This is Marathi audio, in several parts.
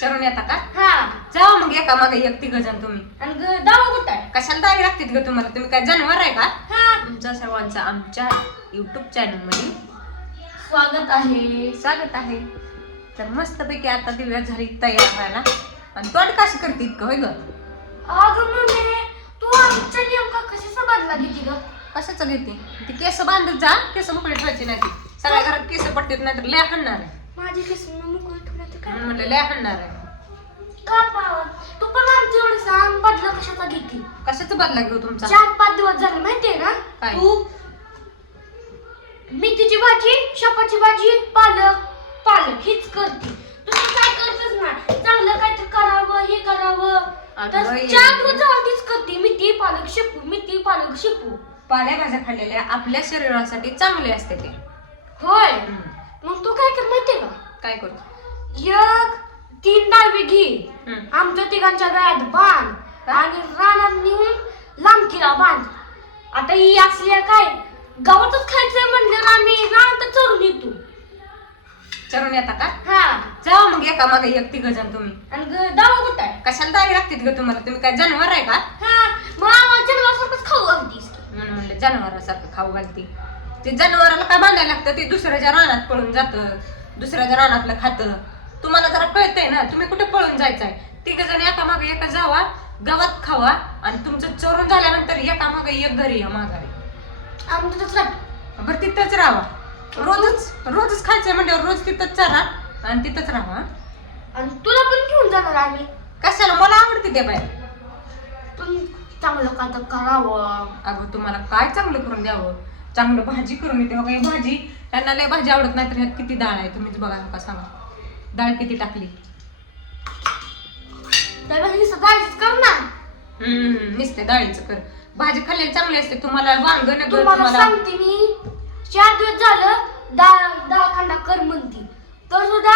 चरून येता का? हा. जावा मग एका मागे एक तिघ जण तुम्ही. आणि दावा कुठं आहे? कशाला दावी लागतील ग तुम्हाला? तुम्ही काय जनावर आहे का? हा. तुमच्या सर्वांचं आमच्या युट्यूब चॅनल मध्ये स्वागत आहे. स्वागत आहे. तर मस्तपैकी आता दिव्या झाली तयार व्हायला. आणि तोंड कशी करते इतकं होय ग? अगं मम्मी, तू आमचा नेमका कशाचा बदला घेते ग? कशाचं घेते? ती केस बांधत जा, केस मोकळे ठेवायची नाही ती. सगळ्या घरात केस पडतात नाही तर लय हाणणार आहे. माझी केस मी मोकळी ठेवण्याचं काय? म्हणून म्हणलं लय हाणणार आहे. का पावन? तू पण आमच्या एवढं सांग, बदला कशाचा घेते? कशाचा बदला घेऊ तुमचा? 4-5 दिवस झाले माहितीये ना? काय? तू मेथीची भाजी, शेपाची भाजी, पालक हीच करते. दुसरं काय करतच नाही. चांगलं काहीतरी करावं, हे करावं. तर अगं 4 दिवस झाले तीच करते. मेथी पालक शेपू, मेथी पालक शेपू. पालेभाज्या खाल्लेल्या आपल्या शरीरासाठी चांगले असते ते. होय. मग तू काय कर माहितीये का? काय करू? 3 डाळी घे, आमच्या तिघांच्या गळ्यात बांध आणि रानात नेऊन लांबकीला बांध. आता ही असल्या काय गावातच खायचंय म्हणल्यावर आम्ही रानातच चरून येतो. चरून येता का? हा. जावा मग एका मागे एक तिघ जण तुम्ही. आणि दावा कुठं आहे? कशाला दावी लागतील ग तुम्हाला? तुम्ही काय जनावर आहे का? हा. मग आम्हाला जनावरांसारखंच खाऊ घालतीस. म्हणून म्हणलं जनावरासारखं खाऊ घालते. ते जनावराला काय बांधायला लागतं? ते दुसऱ्याच्या रानात पळून जातं, दुसऱ्याच्या रानातलं खातं. तुम्हाला जरा कळतंय ना, तुम्ही कुठे पळून जायचंय? तिघ जण एका मागे एक जावा, गावात खावा आणि तुमचं चोरून झाल्यानंतर एका मागे एक घरी या माघारी. आम्ही तिथंच राहतो. बरं तिथंच राहा. रोजच खायचंय म्हणजे रोज तिथंच चरा आणि तिथंच राहा. आणि तुला पण घेऊन जाणार आम्ही. कशाला? मला आवडते ते बाय. पण चांगलं काय तर करावं. अगं तुम्हाला काय चांगलं करून द्यावं? चांगलं भाजी करून येते बघा. ही भाजी त्यांना लय भाजी आवडत नाही तर ह्यात किती डाळ आहे तुम्हीच बघा का सांगा. डाळ किती टाकली? त्यावेळेस सकाळीच कर ना. नुसते डाळीचं कर. भाजी खाल्लेली चांगली असते. तुम्हाला वांग नको तुम्हाला सांगते मी, 4 दिवस झालं डाळ कांदा कर म्हणती, तर सुद्धा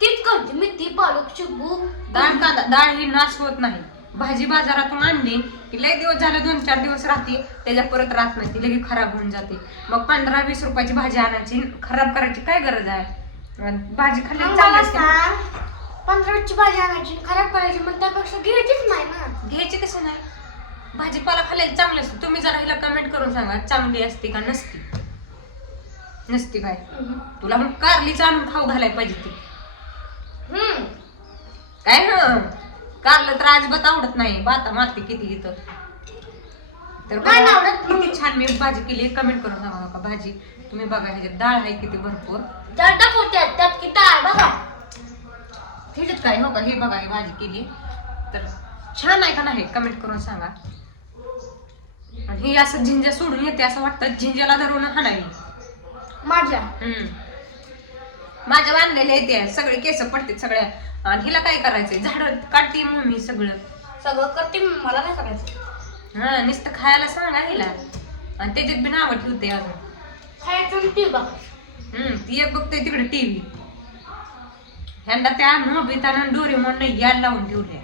तीच करते. मेथी पालक शेपू. डाळ ही नाश होत नाही. भाजी बाजारातून आणली की लय दिवस झाले, 2-4 दिवस राहते, त्याच्या परत राहत नाही, ती लगेच खराब होऊन जाते. मग 15-20 रुपयाची भाजी आणायची, खराब करायची काय गरज आहे? भाजी खाल्लेली चांगली असते. 15ची भाजी आणायची, खराब करायची, मग त्यापेक्षा घ्यायचीच नाही ना. घ्यायची कशी नाही? भाजीपाला खाल्लेली चांगली असते. तुम्ही जरा हिला कमेंट करून सांगा, चांगली असते का नसती? नसती काय? तुला मग कारलीच आणून खाऊ घालायला पाहिजे ती. काय ह कारलं तर अजिबात आवडत नाही. बाता मारते किती इथं. तर नाही आवडत. किती छान मी भाजी केली, कमेंट करून सांगा का भाजी. तुम्ही बघा ह्याच्यात डाळ आहे किती भरपूर. त्यात टाकवत्यात, त्यात किती आहे बघा. ह्याच्यात काय हो का? हे बघा ही भाजी केली तर छान आहे का नाही कमेंट करून सांगा. आणि हे असं झिंजा सोडून येते असं वाटतं झिंजाला धरून हाणावी. माझ्या माझ्या बांधलेल्या येते सगळे केस पडते सगळ्या. आणि हिला काय करायचंय? झाड काढते मम्मी सगळं करते, मला काय करायचं. हा नुसतं खायला सांगा हिला. आणि त्याच्यात बी नावं ठेवते अजून. खायचं टी बघ. ती एक बघते तिकडे टीव्ही. ह्यांना त्या नोबिताला डोरेमॉन याड लावून ठेवल्या.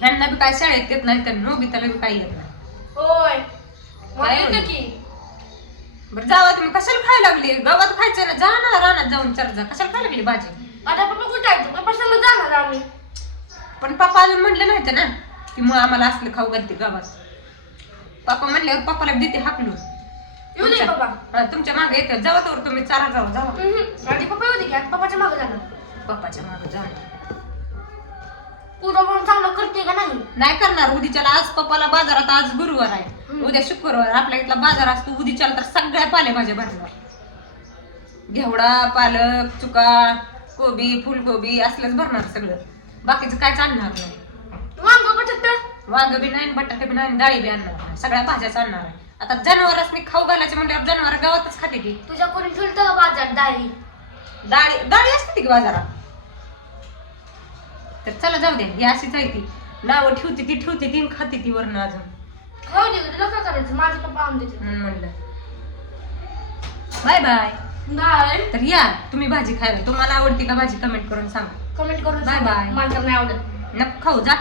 ह्यांना बी काय शाळेत येत नाही तर नोबिताला बी काय येत नाही. होय. काय येतं की. बरं जावा तुम्ही. कशाला खायला लागली? गावात खायचं ना, जा ना रानात जाऊन चर जा. कशाला खायला लागली भाजी? आता पप्पा कुठे आहे? पप्पाला जाणार आम्ही. पण पप्पा अजून म्हणलं नव्हतं ना की मग आम्हाला असलं खाऊ घालते गावात. पप्पा म्हणल्यावर पप्पाला देते हाकलून. येऊ दे पप्पा. तुमच्या मागे येतात. जावा तर तुम्ही चारा जावा जावा. आणि पप्पा येऊ दे की, पप्पाच्या मागे जाणार. पप्पाच्या मागे जावा. पुढं पण चांगलं करते का नाही? नाही करणार. उद्याच्याला आज पप्पाला बाजारात, आज गुरुवार आहे, उद्या शुक्रवार, आपल्या इथला बाजार असतो. उद्याच्याला तर सगळ्या पालेभाज्या भरणार. घेवडा, पालक, चुका, कोबी, फुलकोबी असलंच भरणार सगळं. बाकीचं काय चालणार नाही. वांग बटाटे. वांग बी नाही, बटाटे बी नाही, डाळी बी आणणार नाही. सगळ्या भाज्याच आणणार आहे. आता जनावरांनी खाऊ घालायचे म्हणल्यावर जनावर गावातच खाते की. तुझ्या कोणी ठेवलं का बाजार डाळी? डाळी असते की बाजारात. तर चला जाऊ दे. ही अशीच आहे ती. नावं ठेवते ती खाते ती वरण अजून. खाऊ दे, तुला काय करायचं? माझे पप्पा आणून देते. म्हणलं बाय बाय. नाही. तर या तुम्ही भाजी खायला. तुम्हाला आवडती का भाजी? कमेंट करून सांगा. कमेंट करून बाय सांगा. बाय. मला तर नाही आवडत. नको खाऊ जा.